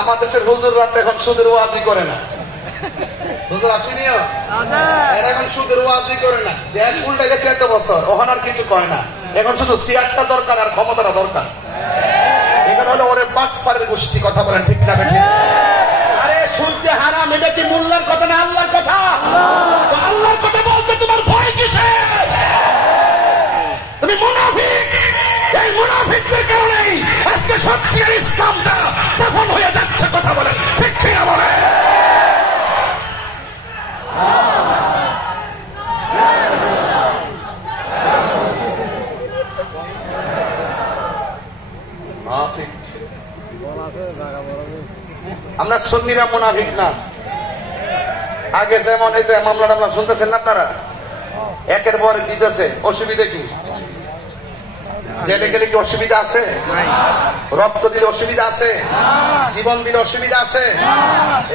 আমার দেশের হুজুররা এখন সুদের ওয়াজি করে না। হুজুর আসেনিও এরা এখন সুদের ওয়াজি করে না। দেশ উল্টে গেছে এত বছর, ওখানে আর কিছু করে না। এখন শুধু সিয়ারটা দরকার আর ক্ষমতাটা দরকার। এখানে হলো ওরে বাটপারের গোষ্ঠী। কথা বলেন ঠিক না বেঠিক? আরে শুনছে হারাম, এটা কি মোল্লার কথা না আল্লাহর কথা? আল্লাহর কথা বলতে তোমার ভয় কিসের? তুমি মুনাফিক। এই মুনাফিকদের কারণেই আজকে সত্যিকার ইসলামটা দফন হয়ে যাচ্ছে। কথা বলেন ঠিক কিনা বলেন? আমরা সুন্নিরা মুনাফিক না। আগে যেমন এই যে মামলা শুনতেছেন না আপনারা, একের পর দিতেছে, অসুবিধা কি? জেলে গেলে কি অসুবিধা আছে? রক্ত দিলে অসুবিধা আছে? জীবন দিলে অসুবিধা আছে?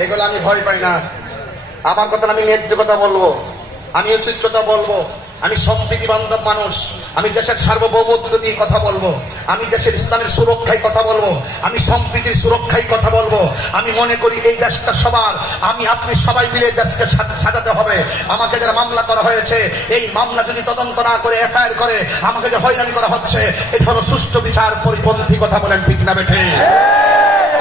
এগুলো আমি ভয় পাই না। আমার কথা আমি ন্যায্য কথা বলবো, আমি উচিত কথা বলবো, আমি সম্প্রীতি বান্ধব মানুষ, আমি দেশের সার্বভৌমত্ব নিয়ে কথা বলবো, আমি দেশের ইসলামের সুরক্ষায় কথা বলবো, আমি সম্প্রীতির সুরক্ষায় কথা বলবো। আমি মনে করি এই দেশটা সবার, আমি আপনি সবাই মিলে দেশকে সাজাতে হবে। আমাকে যারা মামলা করা হয়েছে, এই মামলা যদি তদন্ত না করে এফআইআর করে আমাকে যে হয়রানি করা হচ্ছে, এটা হলো সুষ্ঠু বিচার পরিপন্থী। কথা বলেন ঠিক না বেঠে?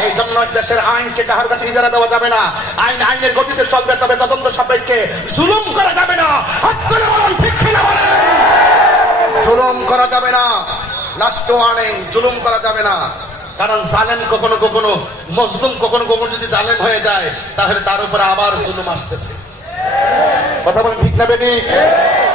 এই জন্য দেশের আইনকে কাহার কাছে ইজারা দেওয়া যাবে না। আইন আইনের গতিতে চলবে, তবে তদন্ত সাপেক্ষে জুলুম করা যাবে না। ঠিক কিনা বলেন? জুলুম করা যাবে না। লাস্ট ওয়ার্নিং, জুলুম করা যাবে না। কারণ জালেম কখনো কখনো, মজলুম কখনো কখনো যদি জালেম হয়ে যায়, তাহলে তার উপরে আবার জুলুম আসতেছে। কথা বলেন ঠিক না বেটি?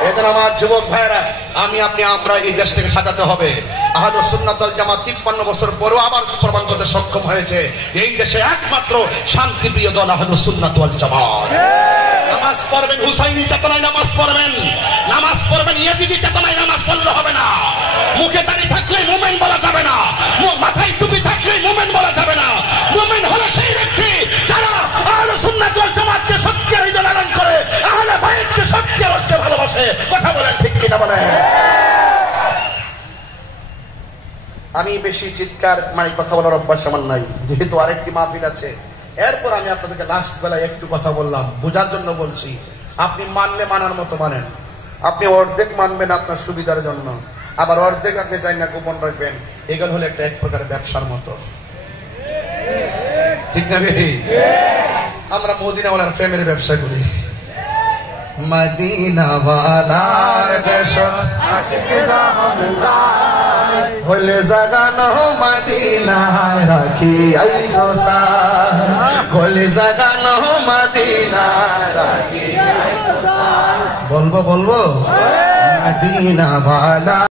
এখন আমার যুবক ভাইরা, আমি আপনি আমরা এই দেশটাকে সাজাতে হবে। আহলে সুন্নাত ওয়াল জামাত 53 বছর পরও আবার প্রমাণ করতে সক্ষম হয়েছে এই দেশে একমাত্র শান্তিপ্রিয় দল আহলে সুন্নাত ওয়াল জামাত। নামাজ পড়বেন হুসাইনি চেতনায় নামাজ পড়বেন, নামাজ পড়বেন ইয়াজিদি চেতনায় নামাজ পড়লে হবে না। মুখে দাড়ি থাকলে মুমিন বলা যাবে না, মাথায় টুপি থাকলে মুমিন বলা যাবে না। মুমিন হলো সেই ব্যক্তি যারা আহলে সুন্নাত ওয়াল জামাতকে সত্যিকার হৃদয় লালন করে, আহলে বাইতকে সত্যিকার অর্থে ভালোবাসে। কথা বলেন ঠিক কিনা বলেন? আমি বেশি চিৎকার কথা বলার অভ্যাস আমার নাই, যেহেতু আরেকটি মাহফিল আছে। এরপর আমি আপনাদেরকে লাস্ট বেলায় একটু কথা বললাম, বোঝার জন্য বলছি। আপনি মানলে মানার মতো মানেন, আপনি অর্ধেক মানবেন আপনার সুবিধার জন্য, আবার অর্ধেক আপনি চাই না গোপন রাখবেন। এগুলো হলো একটা এক প্রকার ব্যবসার মতো। ঠিক না বেটি? আমরা মদিনাওয়ালার প্রেমের ব্যবসা করি। মদিনাওয়ালার দেশ হলে জাগানো মদিনায় রাখি আইলো সার, হলে জাগানো মদিনায় রাখি। বলবো মদিনাওয়ালা